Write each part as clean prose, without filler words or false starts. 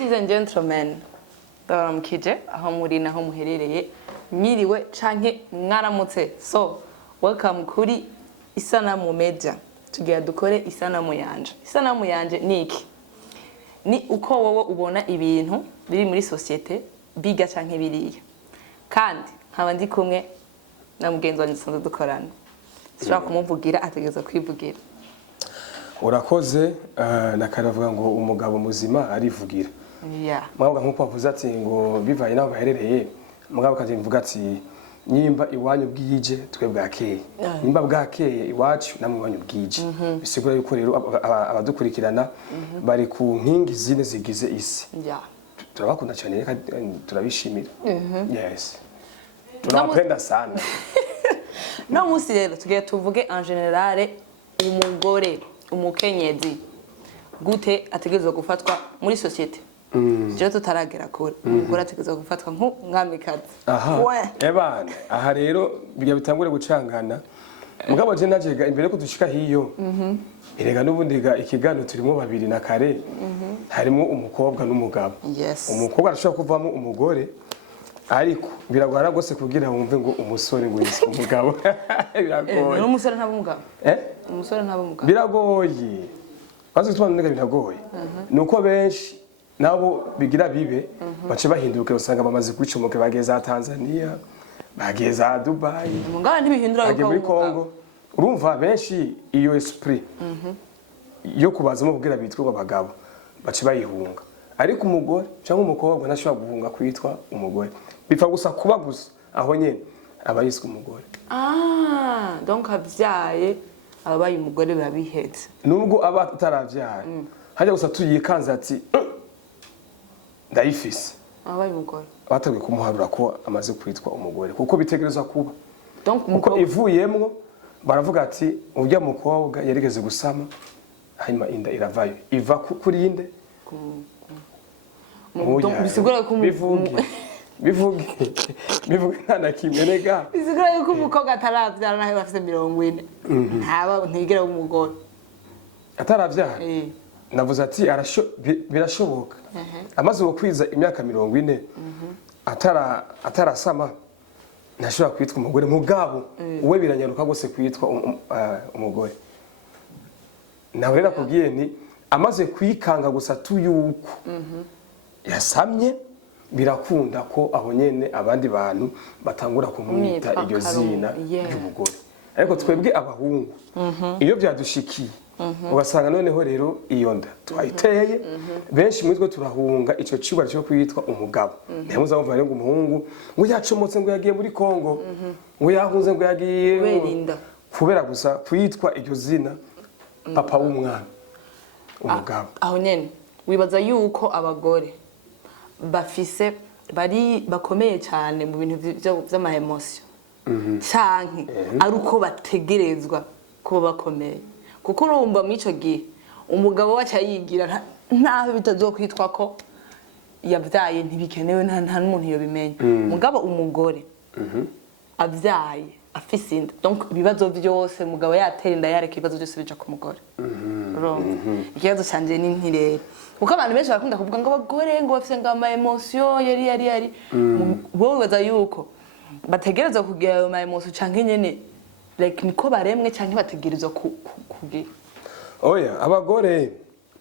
Ladies and gentlemen, mukije aho muri naho muherereye mwiriwe canke mwaramutse. So, welcome kuri Isanamu Media. Tugiye dukore isanamu yanje. Isanamu yanje ni iki? Ni uko wowe ubona ibintu biri muri societe biga canke biriya. Kandi nkaba ndi kumwe na mugenzi wanjye sanzwe dukorana. Sishobora kumuvugira ategeza kwivugira. Urakoze nakaravuga ngo umugabo muzima arivugira. Yeah. Mwavuga nkuko wavuze ati ngo bivaye naho baherereye mugabo kaje mvuga ati nyimba iwanyu bwije twe bwakeye. Nyimba bwakeye iwacu namwe iwanyu bwije. Bisigura yuko rero abadukurikirana bari ku nkingi zine zigize isi. Yeah. Turabakunda cyane turabishimira. Yes. Tunapenda sana. No musi rero tugiye tuvuge en general umugore umukenyezi gute ategerezwa gufatwa muri societe. Je tutaragera kure umugore ategerezwa gufatwa nk'umwamikazi. Ebana aha rero bijya bitangure gucangana mugabo je najega imbere ko dushika hiyo erega n'ubundiga ikigano turimo babiri na kare harimo umukobwa n'umugabo. Yes. Umukobwa arashobora kuvamo umugore ariko biragora gose kugira wumve ngo umusore ngo yise umugabo biragoye. Umusore ntabo umugabo. Umusore ntabo umugabo. Biragoye. Bazi tuma nega biragoye. Nuko benshi nabo bigira bibe bace bahinduka usanga bamaze kwicomoke bageza Tanzania bageza Dubai. Mugabo ntibihindura yuko muri Kongo. Urumva benshi iyo esprit yo kubazamo kugira bitwa abagabo bace bayihunga. Ariko umugore cyangwa umukobwa ntashobora guhunga kwitwa umugore. Bipfa gusa kuba gusa aho nyene abayiswe umugore. Donc abyaye abaye umugore babihetse. Nubwo aba ataravyaye. Hajya gusa tuyikanza ati ndayifise. Abaye umugore. Batabwe kumuharura ko amaze kwitwa umugore kuko bitegereza kuba. Donc uko ivuyemwo baravuga ati urya mukobwa yarigeze gusama hanyuma inda iravayo. Iva kuri inde? Bisigura ko bivuge nta kimwe nega. Bisigura yuko umukobwa ataravyara naho bafite 40. Ntaba ntigera umugore. Ataravyara? Navuze ati birashoboka. Amaze gukwiza imyaka 40 atarasama ntashobora kwitwa umugore mugabo uwe biranyaruka gose kwitwa umugore. Nawe rero kubwiye ni amaze kwikanga gusa tuyuko yasamye birakunda ko aho nyene abandi bantu batangura kumwita iryo zina ry'umugore. Ariko twebwe abahungu iyo byadushikiye ugasanga noneho rero iyo nda twayiteye benshi muri twe turahunga ico cibara cyo kwitwa umugabo. Ntimuza bumva rero ngo umuhungu ngo yacomotse ngo yagiye muri Kongo ngo yahunze ngo yagiye kubera gusa kwitwa iryo zina papa w'umwana umugabo. Aho nyene wibaza yuko abagore bafise bari bakomeye cyane mu bintu by'ama emotion canke ari uko bategerezwa kuba bakomeye kuko urumva mu ico gihe umugabo wacha yigira ntaho bitazokwitwa ko yabyaye ntibikenewe nta n'umuntu yo bimenye. Mugabo umugore abyaye afise inda donc ibibazo byose mugabo yatera inda yareka ibibazo byose bija ku mugore. Ikibazo canje ni ntirere kuko abantu benshi bakunda kuvuga ngo abagore ngo bafise ngo ama emotion yari wowe baza yuko bategerezwa kugira ayo ma emotion canke nyene like niko baremwe canke bategerezwa kugira. Oya abagore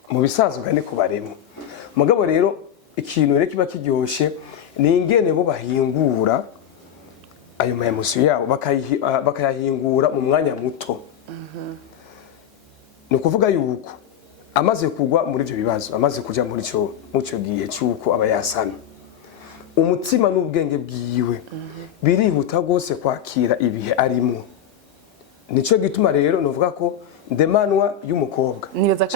mu bisanzwe kandi ko baremwe mugabo rero ikintu rero kiba kiryoshe ni ingene bo bahingura ayo ma emotion yabo bakayahingura mu mwanya muto. Ni kuvuga yuko amaze kugwa muri ibyo bibazo amaze kuja muri cyo gihe cyuko aba yasana umutima n'ubwenge bwiwe birihuta gose kwakira ibihe arimo. Nico gituma rero novuga ko ndemanwa y'umukobwa nibaza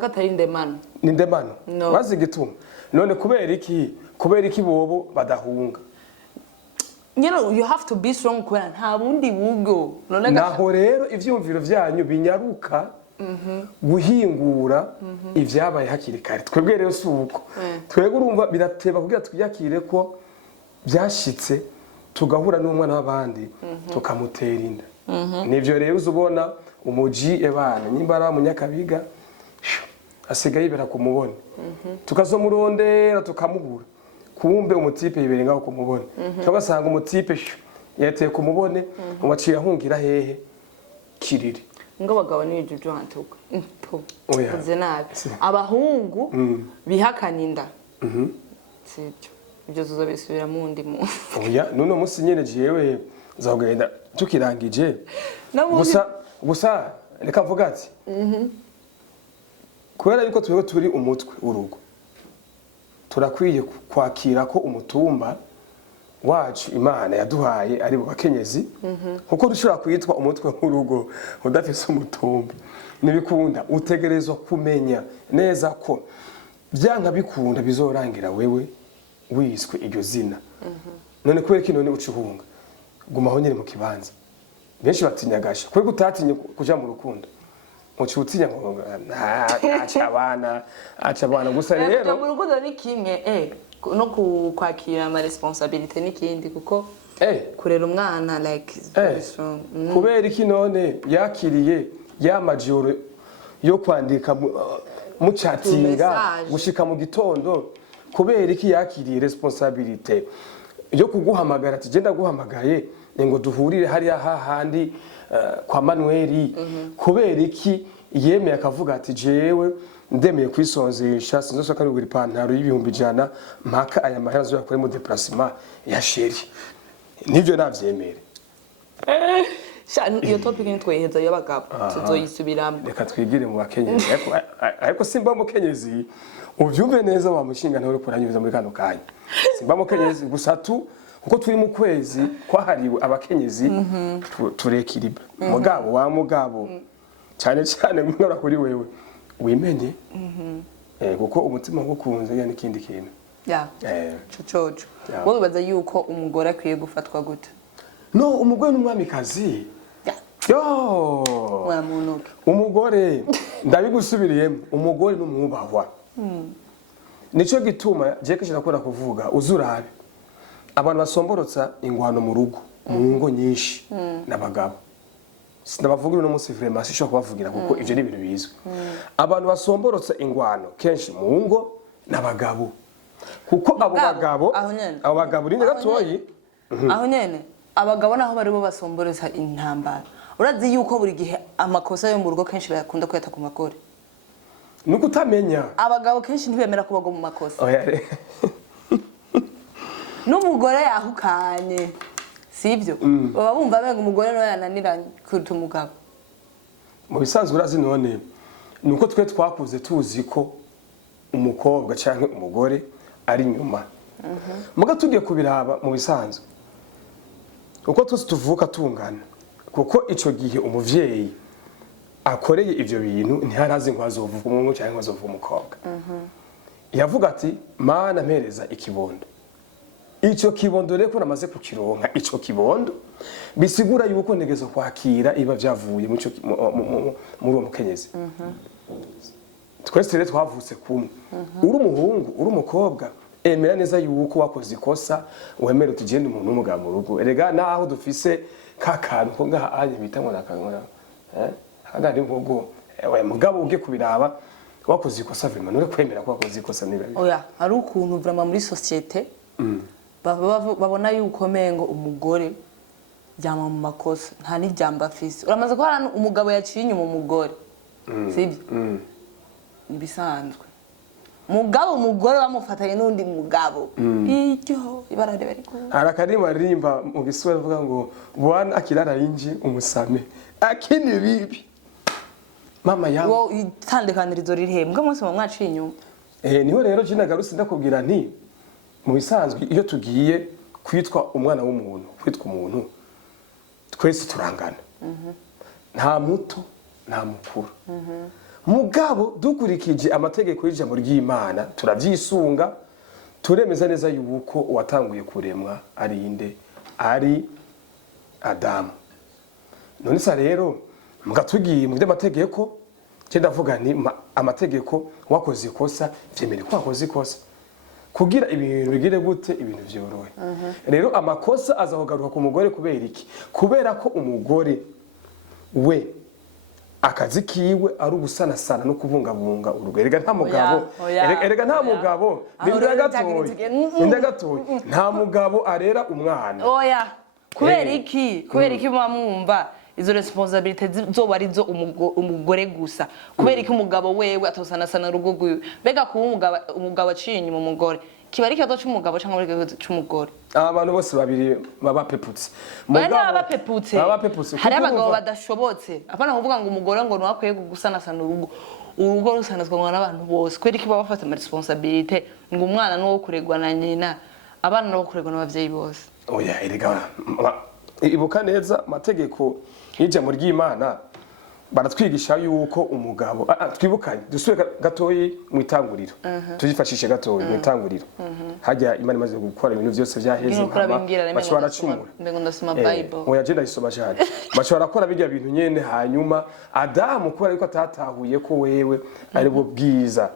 ko atari ndemano ni ndemano bazi gituma none kubera iki bobo badahunga. You have to be strong kubera nta bundi bugo naho rero ivyumviro vyanyu binyaruka guhingura ivyabaye hakiri kare. Twebwe rero suko twebwe urumva birateba kugira twiyakire ko byashitse tugahura n'umwana w'abandi tukamutera inda. Nivyo rero uzubona umuji ebana nyimbara mu Nyakabiga asigaye yibera kumubone tukazomurondera tukamubura kumbe umutipe yibere ngaho kumubone cyangwa sanga umutipe yateye kumubone waciye ahungira hehe kiriri ngo abagabo ni ijuju hantuka uze nabi abahungu bihakana inda sibyo ibyo zuzobisubira mu ndi mu oya none musi nyene jewe zagenda tukirangije gusa reka mvuga ati kubera yuko twebwe turi umutwe w'urugo turakwiye kwakira ko umutumba wacu Imana yaduhaye ari bo bakenyezi kuko dushobora kwitwa umutwe w'urugo udafise umutumba nibikunda utegerezwa kumenya neza ko byanka bikunda bizorangira wewe wiswe iryo zina none kubera iki none ucuhunga gumaho nyine mu kibanza benshi batinyagasha kwe gutatinye kuja mu rukundo mucutinya ngo acha abana gusa rero mu rukundo ni kimwe no kwakira ama responsabilité n'ikindi kuko kurera umwana like is very strong kubera iki none yakiriye yamajoro yo kwandika mu chatinga gushika mu gitondo kubera iki yakiriye responsabilité yo kuguhamagara ati genda guhamagaye ngo duhurire hariya hahandi kwa Manueli kubera iki yemeye akavuga ati jewe ndemeye kwisonzesha sinzosoka ari ipantaro y'ibihumbi 100 mpaka aya mahera zo yakore mu déplacement ya sheri nivyo navyemere iyo topic ni tweheza y'abagabo tuzoyisubiramo reka twigire mu bakenyezi ariko simba mu kenyezi uvyumve neza wa mushinga nawe kuranyuza muri kano kanya simba mu kenyezi gusatu kuko turi mu kwezi kwahariwe abakenyezi turekiriba mugabo wa mugabo cyane cyane mwora kuri wewe wimenye kuko umutima gukunze yani kindi kintu cococo wowe baza yuko umugore akwiye gufatwa gute no umugore n'umwamikazi yo umugore ndabigusubiriyemo umugore n'umwubahwa nico gituma je kishira kora kuvuga uzurabe abantu basomborotsa ingwano mu rugo mu ngo nyinshi n'abagabo sinabavugira no musi vraiment sisho kubavugira kuko ivyo ni ibintu bizwe abantu basomborotsa ingwano kenshi mu ngo n'abagabo kuko abo bagabo rinde gatoyi aho nyene abagabo naho bari bo basomboreza intambara urazi yuko buri gihe amakosa yo mu rugo kenshi bayakunda kweta ku magore nuko utamenya abagabo kenshi ntibemera ko bago mu makosa n'umugore yahukanye sibyo baba bumva benga umugore no yananiranye kuruta umugabo mu bisanzwe urazi none nuko twe twakuze tuzi ko umukobwa cyangwa umugore ari nyuma muga tugiye kubiraba mu bisanzwe uko twese tuvuka tungana kuko ico gihe umuvyeyi akoreye ivyo bintu ntiharazi ngo azovuga umuntu cyangwa azovuga umukobwa yavuga ati mana mpereza ikibondo ico kibondo reko namaze kukironka ico kibondo bisigura yuko negezo kwakira iba vyavuye muri uwo mukenyezi twese rero twavutse kumwe uri umuhungu uri umukobwa emera neza yuko wakoze ikosa wemera utugende umuntu w'umugabo mu rugo erega naho dufise kakantu ko ngaha anye bita ngo nakangora hagari ngogo we mugabo ugiye kubiraba wakoze ikosa vraiment nure kwemera ko wakoze ikosa niba oya ari ukuntu vraiment muri societe babona yuko mengo umugore yama mu makosa nta nijyamba afise uramaze ko hari umugabo yaciye inyuma umugore sibyo bisanzwe mugabo umugore bamufatanye n'undi mugabo iryo ibarare bari ko harakarima rimba mu giswahili avuga ngo bwana akirara yinji umusame akini bibi mama yangu wo itandekanirizo ririhembwa mwese mu mwaciye inyuma niho rero jina garusi ndakubwira nti mu bisanzwe iyo tugiye kwitwa umwana w'umuntu kwitwa umuntu twese turangana nta muto nta mukuru mugabo dukurikije amategeko y'ijambo ry'Imana turavyisunga turemeza neza yuko watanguye kuremwa ari inde ari Adamu none sa rero mugatugiye mu by'amategeko cyenda vuga ni amategeko wakoze ikosa vyemere ko wakoze ikosa kugira ibintu bigire gute ibintu vyorohe rero amakosa azahogaruka ku mugore kubera iki kubera ko umugore we akazi kiwe ari ugusanasana no kubungabunga urugo. Erega nta mugabo erega nta mugabo ninda gatoyi nta mugabo arera umwana. Oya kubera iki mwumva izo responsabilité zoba arizo umugore gusa, kubera iki umugabo wewe atosanasana urugo rwiwe. Bega kuba umugabo aciye inyuma umugore kiba ari ikibazo c'umugabo cyangwa ari ikibazo c'umugore. Abantu bose babiri baba peputse. Baba peputse. Hari abagabo badashobotse. Apana kuvuga ngo umugore ngo nwakwiye gusanasana urugo rusanazwa n'abantu bose. Kweri ki baba bafata ama responsabilité ngo umwana no kuregwa na nyina, abana no kuregwa n'abavyeyi bose. Oya erega ibuka neza amategeko y'ijambo ry'Imana baratwigisha yuko umugabo twibukanye dusubire gatoyi mu itanguriro tujifashishe gatoyi mu itanguriro hajya Imana imaze gukora ibintu byose byaheze bashobora cumura mbengo ndasoma Bible oya je ndayisoma cyane bashobora gukora bijya bintu nyene hanyuma Adamu kubera yuko atatahuye ko wewe ari bwo bwiza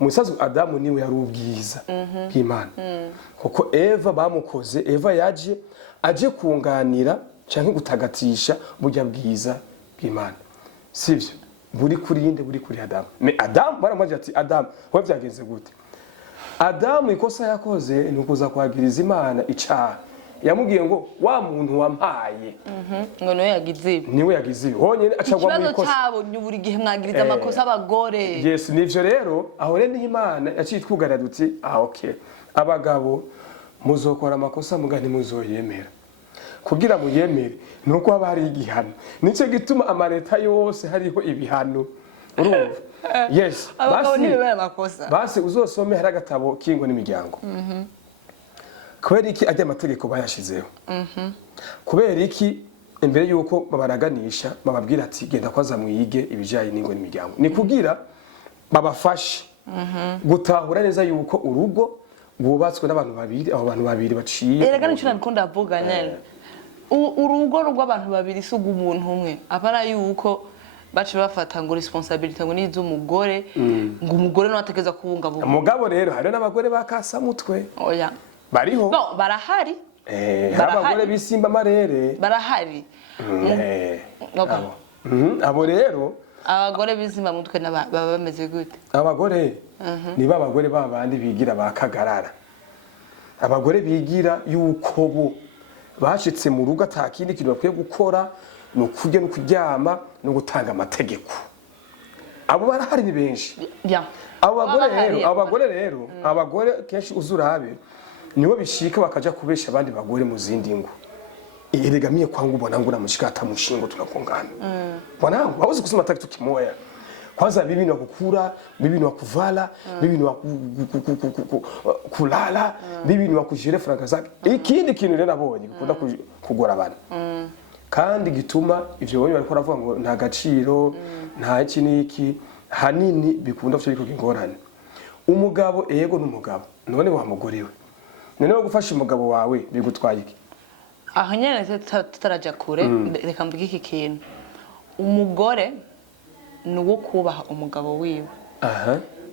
umusazi Adamu niwe yari ubwiza bw'Imana kuko Eva bamukoze Eva aje kunganira canke gutagatisha burya bwiza bw'Imana. Sivyo buri kurinde buri kuri Adamu. Me Adamu baramaje ati Adamu we byagenze gute? Adamu ikosa yakoze ni ukuza kwagiriza Imana icaha. Yamubwiye ngo wa muntu wampaye. Ngo niwe yagize ibi. Honyene acagwa mu ikosa. Ikibazo cyabo ni buri gihe mwagiriza amakosa abagore. Yes nivyo rero aho rero ni Imana yacitwugarira duti okay. Abagabo muzokora amakosa mugani muzoyemera. Kugira mu yemere nuko haba hari igihano. Nico gituma amareta yose hariho ibihano. Urumva? Yes. Abagabo ni bibera amakosa. Basi uzosome hari agatabo kingo n'imiryango. Kubera iki ajya amategeko bayashizeho. Kubera iki imbere yuko babaraganisha bababwira ati genda kwaza mwige ibijaye n'ingo n'imiryango. Ni kugira babafashe gutahura neza yuko urugo bwubatswe n'abantu babiri, abo bantu babiri baciye. Erega nico nabikunda avuga nyene. Urugo rw'abantu babiri suga umuntu umwe apara yuko bace bafata ngo responsabilité ngo nizo umugore ngo umugore no ategeza kubungabunga. Umugabo rero hari n'abagore bakasa mutwe. Oya. Bariho. Bon, barahari. Abagore bisimba marere. Barahari. Abo rero abagore bisimba mutwe baba bameze gute? Abagore ni babagore babandi bigira bakagarara. Abagore bigira yuko bo bashitse mu rugo atakindi kintu bakwiye gukora no kurya no kuryama no gutanga amategeko. Abo barahari ni benshi. Abagore rero abagore kenshi uzurabe nibo bishika bakaja kubesha abandi bagore mu zindi ngo. Iregamiye kwangu bwana ngo namushikata mushingo tunakongana. Bwana wangu hawezi kusema taki tukimoya. Kwanza bibi ni wakukura, bibi ni wakuvala, bibi ni kulala, bibi ni wakujire franga zake. Ikindi kintu rero nabonye gukunda kugora abantu. Kandi gituma ivyo bonye bariko ravuga ngo nta gaciro, nta iki niki, hanini bikunda cyo biko ingorane. Umugabo yego n'umugabo, none wa mugore we. None wo gufasha umugabo wawe bigutwaye iki? Aho nyene tutaraja kure, reka mvuge iki kintu. Umugore nuwo kubaha umugabo wiwe.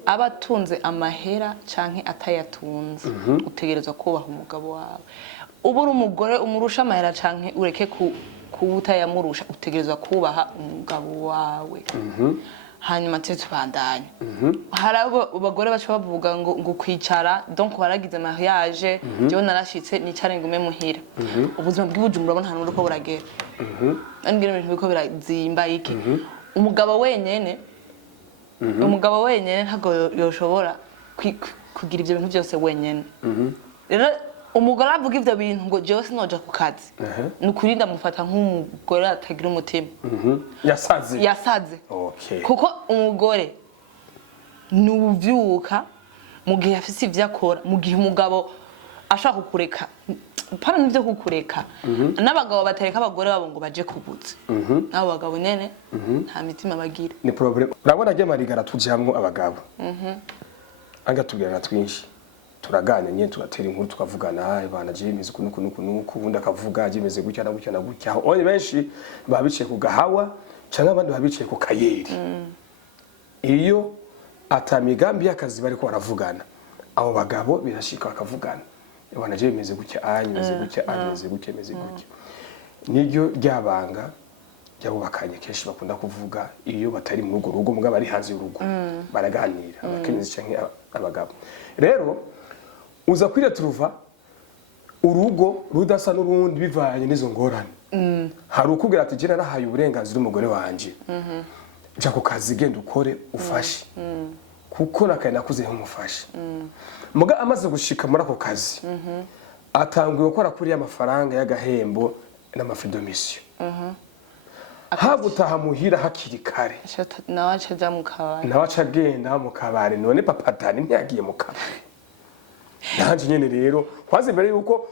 Abatunze amahera canke atayatunze utegerezwa kubaha umugabo wawe. Ubura umugore umurusha amahera canke ureke kubutayamurusha utegerezwa kubaha umugabo wawe. Hanyuma tubandanye. Hari abagore bacha bavuga ngo kwicara donc waragize mariage byo narashitse nicare ngume muhira. Ubuzima bw'Ibujumbura bona hano uko buragera. Angira ibintu biko birazimba iki. Umugabo wenyene ntago yoshobora kugira ibyo bintu byose wenyene. Rero umugore avuga ibyo bintu ngo jewe sinoja ku kazi. Nukurinda mufata nk'umugore atagira umutima. Yasaze. Okay. Kuko umugore nuvyuka mu gihe afise ivyo akora, mu gihe umugabo ashaka kukureka. Pana nivyo kukureka. N'abagabo batereka abagore babo ngo baje kubuza. Nabo bagabo nyene nta mitima bagira. Ni problem. Urabona je marigara tujamwo abagabo. Anga tubwirana twinshi. Turagane nye tugatera inkuru tukavugana bana je imeze kunuku ubundi akavuga je imeze gutya na gutya na gutya. Oni benshi babiciye ku gahawa cyangwa abandi babiciye ku kayeri. Iyo atamigambi y'akazi bariko baravugana. Abo bagabo birashika bakavugana. Bana je imeze gutya imeze gutya imeze gutya. Niryo ryabanga byabubakanye kenshi bakunda kuvuga iyo batari mu rugo mugabo ari hanze y'urugo baraganira abakenyezi canke abagabo rero uza kwira turuva urugo rudasa n'urundi bivanye n'izo ngorane hari ukubwira ati jena nahaye uburenganzira umugore wanje ja ku kazi genda ukore ufashe kuko nakaye nakuze nk'umufashe muga amaze gushika muri ako kazi atanguye gukora kuri amafaranga y'agahembo n'amafidomisiyo hagutaha muhira hakiri kare nawe acaja mu kabari nawe acagenda mu kabari none papa dani ntiyagiye mu kabari nanje nyene rero kwaze mbere yuko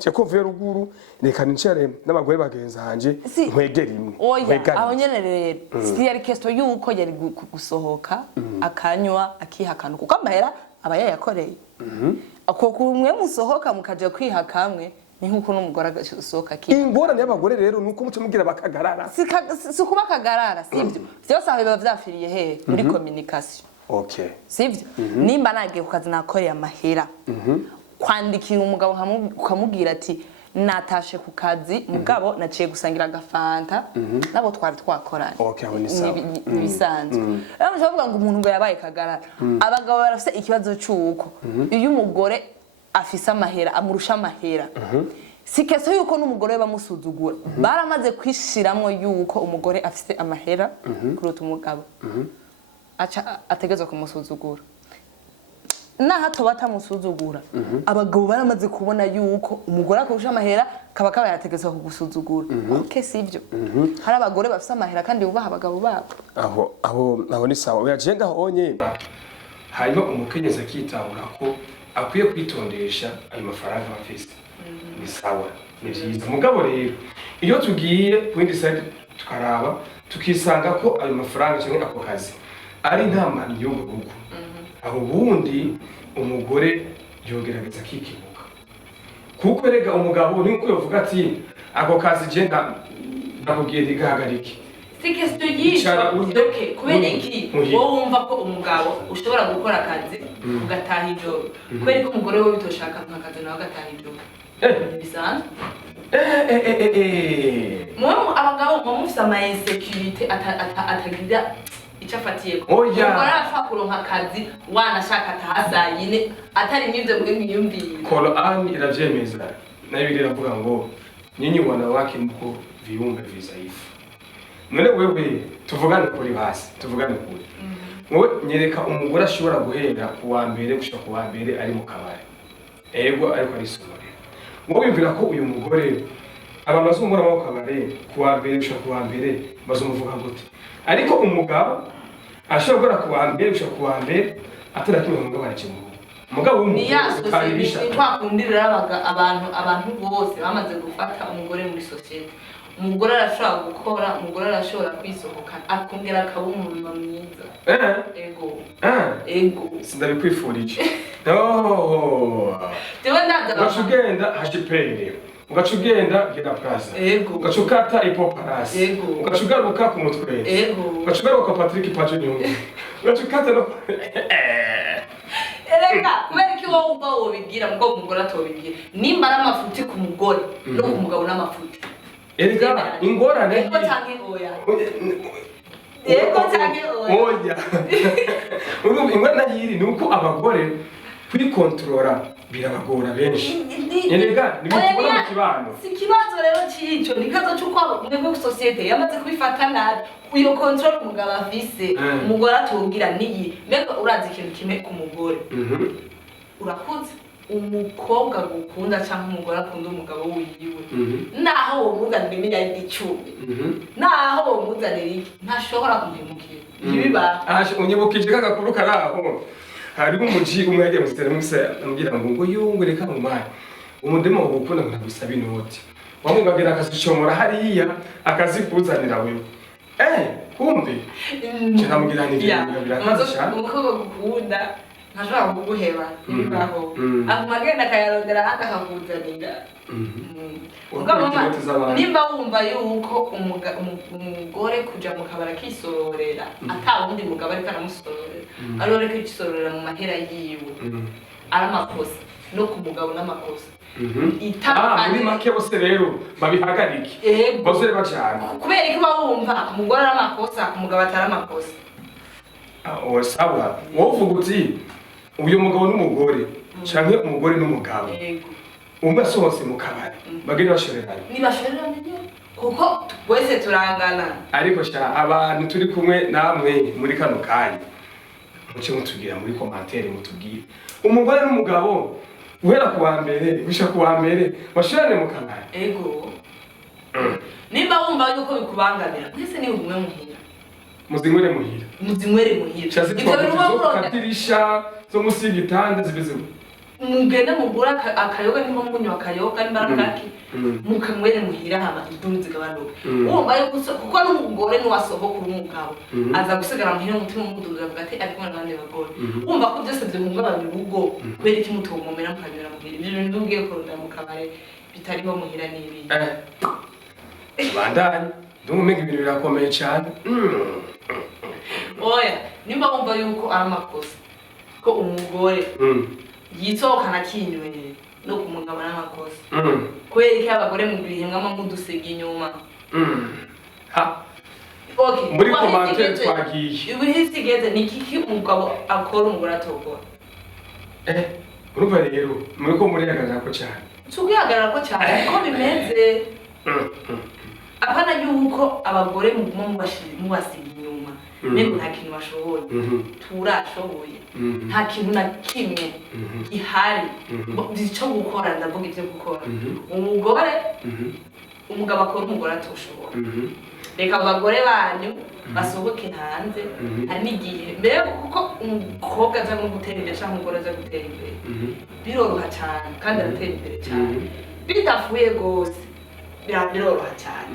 je ko vuye ruguru reka nicare n'abagore bagenza hanje nkwegera imwe aho nyene rero si yari kesto yuko yari gusohoka akanywa akihakana kuko amahera aba yayakoreye ako kumwe musohoka mukaje kwihakamwe ni nkuko n'umugore agasohoka akihakana ingorane y'abagore rero nuko muce mugira bakagarara si kuba akagarara sivyo vyose aho biba vyafiriye he muri communication. Okay. Sivyo? Nimba nagiye ku kazi nakoreye amahera. Kwandikira umugabo ukamubwira ati natashe ku kazi mugabo naciye gusangira agafanta nabo twari twakoranye. Okay, aho ni sawa. Bisanzwe. Rero ndavuga ngo umuntu ngo yabaye kagarara. Abagabo barafite ikibazo cyuko iyo umugore afise amahera amurusha amahera. Si keso yuko n'umugore bamusuzugura. Baramaze kwishiramwo yuko umugore afise amahera kuruta umugabo. Ategezwa kumusuzugura nahato batamusuzugura abagabo baramaze kubona yuko umugore akurusha amahera kaba yategezwa kugusuzugura okay sivyo hari abagore bafite amahera kandi bubaha abagabo babo aho ni sawa uyajenga honye hanyuma umukenyezi akitahura ko akwiye kwitondesha ayo mafaranga bafise ni sawa ni byiza mugabo rero iyo tugiye ku yindi side tukaraba tukisanga ko ayo mafaranga cyangwa ako kazi ari ntamani yo mu rugo aho bundi umugore yogerageza kikibuka kuko rega umugabo ni uko yovuga ati ako kazi je ndakubwiye ntigahagarike sikesto yisha okay kubera iki wowe wumva ko umugabo ushobora gukora akazi ugataha ijoro kubera ko umugore we bitoshaka akazi nawe agataha ijoro bisanzwe abagabo mufise ama insecurity atagira icafatiye ko arafa kuronka akazi wanashaka atahazayine atari n'ivyo bwe mwiyumviye Qur'an iravyemeza nayo iravuga ngo nyinyi wanawake mko viumbe vizaifu none wewe tuvugane kuri basi tuvugane kuri wowe nyereka umugore ashobora guhera kuwa mbere gushika kuwa mbere ari mu kabari ego ariko ari somore wowe wimvira ko uyu mugore abamaze umugore mu kabari kuwa mbere gushika kuwa mbere bazumuvuga gute ariko umugabo ashobora kuwa mbere gushika kuwa mbere atarakiwe umugabo arikimu umugabo w'umugore kwakundirira abantu bose bamaze gufata umugore muri societe umugore arashobora gukora umugore arashobora kwisohokana akongera akaba umuntu mwiza ego sindabikwifurije ugacugenda hashipere ugacugenda genda plaza ugacukata ipoparasi ugacugaruka ku mutwe ugacugaruka Patrick Pajo nyungu ugacukata no Erega kubera ki wowe umva wobigira mugo umugore atobigira nimba ari amafuti ku mugore no ku mugabo n'amafuti erega ingorane ego tange oya ego tange oya urumva ingorane yiri nuko abagore kuri controller birabagora benshi erega nibikubona mu kibano si kibazo rero cyico nikazo cyuko mwebwe ku societe yamaze kubifata nabi uyo control umugabo afise umugore atubwira niyi mbega urazi ikintu kimwe ku mugore urakuze umukobwa gukunda cyangwa umugore akunda umugabo wiyiwe naho wo muzanira imyanya y'icumi naho wo muzanira iki ntashobora kumpemukira ibiba unyibukije kagakuru karaho hari umuji umwege mustera musa ambwira ngo yungureka mu mari umudemo wo gukunda nkabisaba inoti wamugabira akazicomora hariya akazikuzanira wewe kumbe cyamubwira ni birabirasha umukobwa gukunda ntashobora kuguheba nibaho amagenda kayarondera haka kakuzanira nimba wumva yuko umugore kuja mu kabara kisororera ata wundi mugabo ariko aramusororera aroreka igisororera mu mahera yiwe ari amakosa no ku mugabo n'amakosa muri make bose rero babihagarike bose bacana kubera ko bawumva umugore ari amakosa umugabo atari amakosa sawa wowe uvuga uti uyu mugabo n'umugore canke umugore n'umugabo umwe asohotse mu kabari bagende bashoreranye nibashoreranye kuko wese turangana ariko sha abantu turi kumwe namwe muri kano kanya muce mutubwira muri commentaire mutubwire umugore n'umugabo uhera kuwa mbere bisha kuwa mbere bashorane mu kabari ego nimba wumva yuko bikubangamira mwese ni umwe muhira muzinywere muhira chazi twakadirisha zo musi y'igitanda zibize mugenda mugura akayoga nimo munyo akayoga n'imbaragaki mukamwere muhira hama induru zigabanuka wumva yuko kuko n'umugore ni wasohoka umugabo aza gusigara muhira umutima umuduza avuga ati ariko n'abandi bagore wumva ko byose byumugabanya urugo kubera iki mutumumera mukanyura muhira ibyo bintu ugiye kurunda mu kabare bitariho muhira n'ibi bandanye ndumumega ibintu birakomeye cyane oya nimba wumva yuko ari amakosa ko umugore yisohokana kinyweye no kumugabo n'amakosa kubera ko abagore mu bihemwamo mudusega inyuma muri commentaire twagiye ibihisigeze ni kiki umugabo akora umugore atokora urumva rero muri ko murihagarara ko cyane tugihagarara ko cyane ko bimeze apana yuko abagore mubasiga inyuma nego nta kintu bashoboye turashoboye nta kintu na kimwe gihari cyo gukora ndavuga ibyo gukora umugore umugabo akora umugore atoshobora reka abagore banyu basohoke hanze hari n'igihe mbere kuko umukobwa aza no gutera imbere cyangwa umugore aza gutera imbere biroroha cyane kandi aratera imbere cyane bidafuye rwose biroroha cyane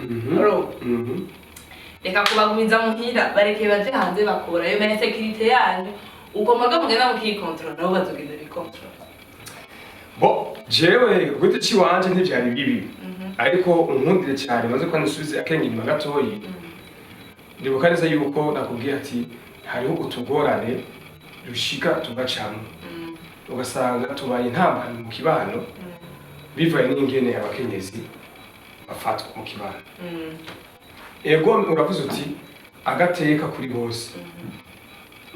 reka kubagumiza muhira bareke baje hanze bakora ayo ma security yanyu uko mugabo mugenda mukikontrola nabo bazogenda bikontrola bo jewe gute ci wanje ntivyari bibi ariko unkundire cyane maze ko nisubize akenge inyuma gatoyi ndibuka neza yuko nakubwiye ati hariho utugorane rushika tugacamo ugasanga tubaye intambara mu kibano bivaye n'ingene abakenyezi bafatwa mu kibano ego uravuze uti agateka kuri bose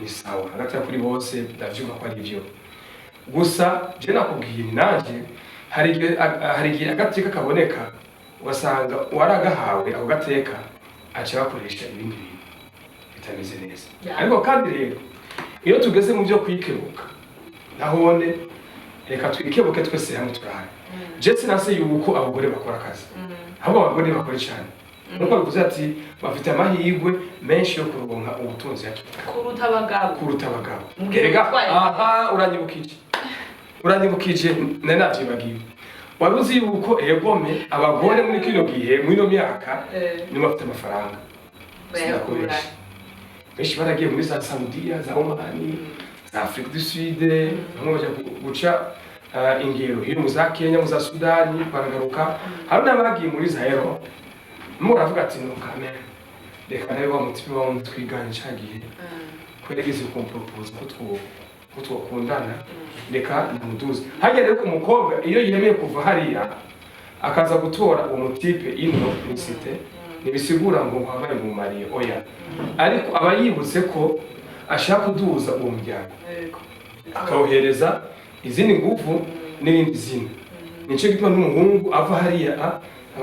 ni sawa agateka kuri bose ndavyumva ko ari byo gusa je nakubwiye nanje hari igihe agateka kaboneka ugasanga waragahawe ako gateka aca bakoresha ibindi bintu bitameze neza ariko kandi rero iyo tugeze mu byo kwikebuka nahone reka twikebuke twese hamwe turahari je sinase yuko abagore bakora akazi ahubwo abagore bakora cyane nuko bivuze ati bafite amahirwe menshi yo kuronka ubutunzi kuruta abagabo erega aha uranyibukije nari navyibagiwe wari uzi yuko egome abagore muri kino gihe muri ino myaka nibo bafite amafaranga sinakoresha benshi baragiye muri za Saudiya za Omani za Afrique du Sud bamwe baja guca ingero iyo mu za Kenya mu za Sudani baragaruka hari n'abagiye muri za Europe muravuga ati no kamera reka nawe wa mutipe wa twiganye cyagiye kweregeze ku propose ko twakundana reka ndamuduze hajya rero ku mukobwa iyo yemeye kuva hariya akaza gutora uwo mutipe ino nisite nibisigura ngo habaye mu mariye oya ariko aba yibutse ko ashaka kuduza uwo muryango akawohereza izindi nguvu n'ibindi zina nico gituma n'umuhungu ava hariya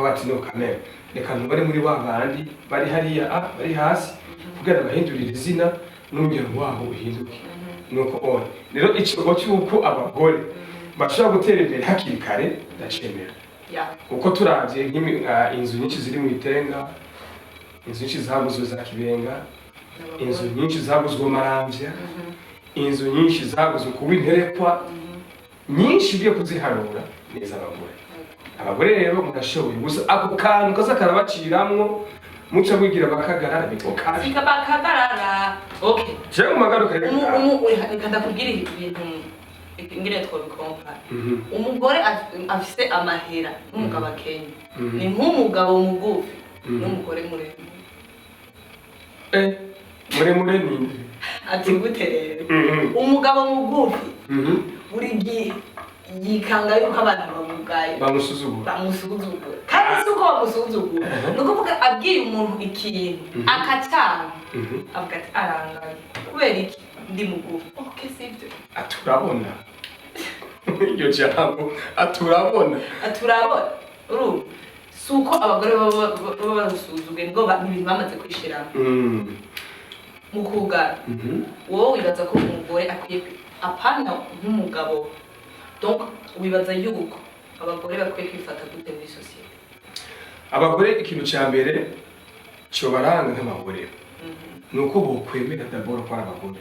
ati no kamera reka ntubare muri wa bandi bari hariya bari hasi kugira bahindurire izina n'umuryango wabo uhinduke nuko on rero ikigo cy'uko abagore bashobora gutera imbere hakiri kare ndacemera uko turavye inzu nyinshi ziri mu Itenga inzu nyinshi zaguzwe za Kibenga inzu nyinshi zaguzwe Maramvya inzu nyinshi zaguzwe ku Winterekwa nyinshi biye kuziharura neza abagore rero murashoboye gusa ako kantu kaza karabaciramwo muca mwigira bakagarara bikokaje bakagarara okay je mu magaruka reka ndakubwira ibintu ingire twobikompa umugore afise amahera n'umugabo akenya ni nk'umugabo mugufi n'umugore muremure ninde ati gute rero umugabo mugufi buri gihe yikanga yuko abantu bamugaye bamusuzugura kandi si uko bamusuzugura ni ukuvuga abwiye umuntu ikintu akacyanga avuga ati arangaye kubera iki ndi mugufi oke sibyo aturabona iryo jambo aturabona urumva si uko abagore baba barusuzuguye ngo ibintu bamaze kwishiramo mu kugara wowe wibaza ko umugore akwiye apana nk'umugabo donc wibaza yuko abagore bakwiye kwifata gute muri societe abagore ikintu cya mbere cyo baranga nk'abagore nuko bokwemera d'abord ko ari abagore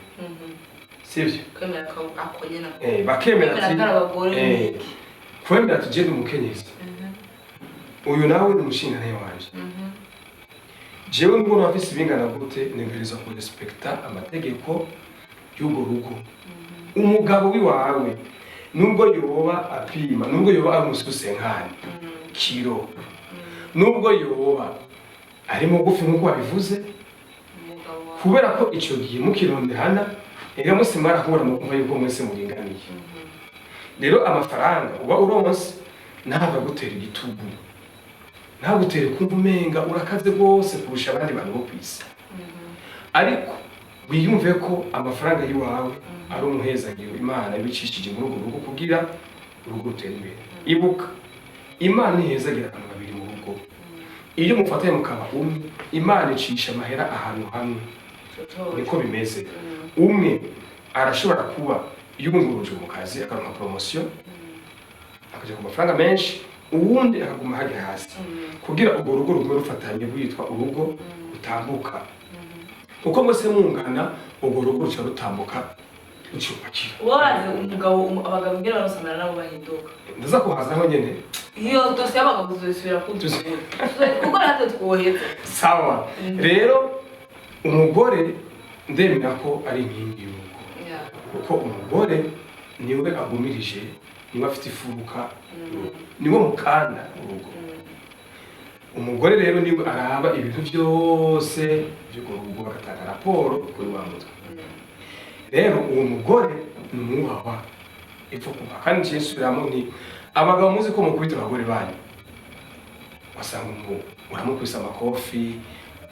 sivyo kwemera ko akonye na bakemera ati abagore kwemera ati je n'umukenyezi uyu nawe ni umushinga nayo wanje jewe mbona afise ibingana gute negereza ku respecta amategeko y'ugo rugo umugabo wiwawe nubwo yoba apima nubwo yoba ari umususenkani kiro nubwo yoba ari mugufi nkuko wabivuze kubera ko ico gihe mukironderana ega musi mwarakubura mu kumva yuko mwese muringaniye rero amafaranga uba uronse ntava gutera igitugu ntagutere kumva umenga urakaze rwose kurusha abandi bantu bo kwisi ariko wiyumve ko amafaranga yiwawe ari umuhezagiro Imana ibicishije muri urwo rugo kugira urugo rutere imbere ibuka Imana ihezagira abantu babiri mu rugo iyo mufatanye mukaba umwe Imana icisha amahera ahantu hamwe niko bimeze umwe arashobora kuba yunguruje mu kazi akaronka promotion akaja ku mafaranga menshi uwundi akaguma hajya hasi kugira urwo rugo rugume rufatanye rwitwa urugo rutambuka uko mwese mungana urwo rugo ruca rutambuka rucubakira waje umugabo abagabo ngira barusamara nabo bahinduka ndaza kuhazaho nyene iyo dose y'abagabo zosubira kuko natwe twoheza sawa rero umugore ndemera ko ari inkingi y'urugo kuko umugore niwe agumirije niwe afite ifuruka niwe mukanda urugo umugore rero niwe araba ibintu byose by'urwo rugo bagatanga raporo kuri wa mutwe rero uwo mugore ni umwubahwa ipfa kuba kandi nje nsubiramo ni abagabo muzi ko mukubita abagore banyu wasanga uramukubisa amakofi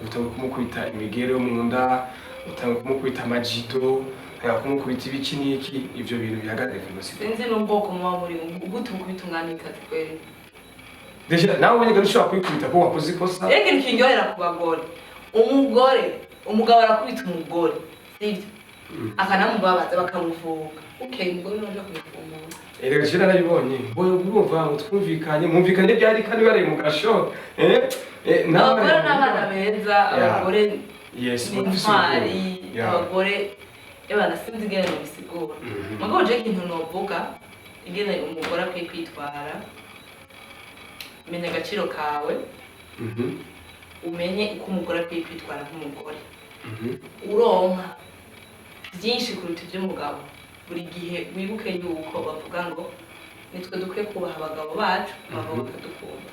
utanga kumukubita imigere yo mu nda utanga kumukubita amajido kumukubita ibiki n'iki ibyo bintu bihagaze jenoside sinzi n'ubwoko muba muri gute mukubita umwanya ikazi kweri deja nawe nyine ushobora kwikubita ko wakoze ikosa reka nikindyohera ku bagore umugabo arakubita umugore sibyo akanamubabaza bakamuvuga umugore naje kumufungura reka jira naribonye boye urumva ngo twumvikanye mwumvikanye byari kandi bari mu gasho abagore n'abana beza abagore yes n'intwari abagore ebana sinzi ingene bisigura mugabo je ikintu novuga ingene umugore akwiye kwitwara menya agaciro kawe umenye uko umugore akwiye kwitwara nk'umugore uronka byinshi kuruta iby'umugabo buri gihe wibuke yuko bavuga ngo nitwe dukwiye kubaha abagabo bacu abagabo bakadukunda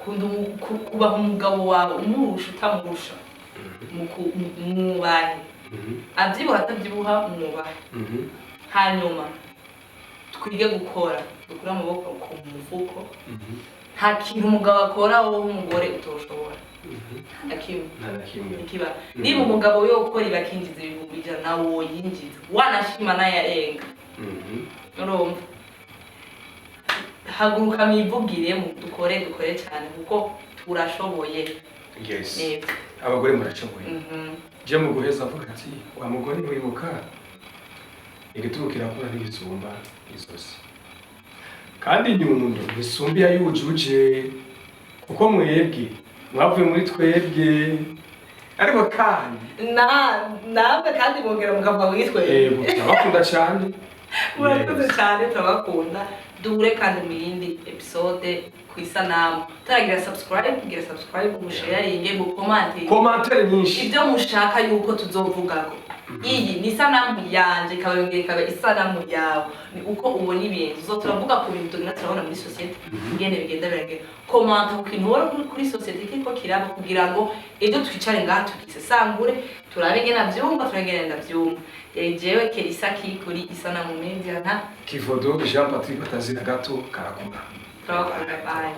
kunda kubaha umugabo wawe umurusha utamurusha mwubahe abyibuha atabyibuha mwubahe hanyuma twige gukora dukure amaboko ku mufuko nta kintu umugabo akora wowe umugore utoshobora nta kimwe ikiba niba umugabo yo gukora ibakinjiza ibihumbi ijana nawe woyinjiza wanashima nayarenga urumva haguruka mwivugire dukore cyane kuko turashoboye yes abagore murashoboye je mu guheza avuga ati wa mugore wibuka igiturukira kuri n'izumba izosi kandi nyundo nisumbi yayujuje kuko mwebwe mwavuye muri twebwe ariko kandi nawe kandi bongera mukava witwe turabakunda cyane murakoze cyane turabakunda duhure kandi mu yindi episode ku isanamu turagira subscribe musharinge mu commentaire nyinshi ibyo mushaka yuko tuzovugako iyi ni isanamu yanje ikaba isanamu yawe ni uko ubona ibintu turavuga ku bintu tugenda turabona muri societe ingene bigenda biragenda komanta ku kintu wari kuri societe kiko kiraba kugira ngo ejo twicare ngaha tukisesangure turabe ngena byumva turengene ndabyumva jewe Kelisa ki kuri Isanamu Media na Kivodo Jean Patrick Batazira gato karakura turakunda bye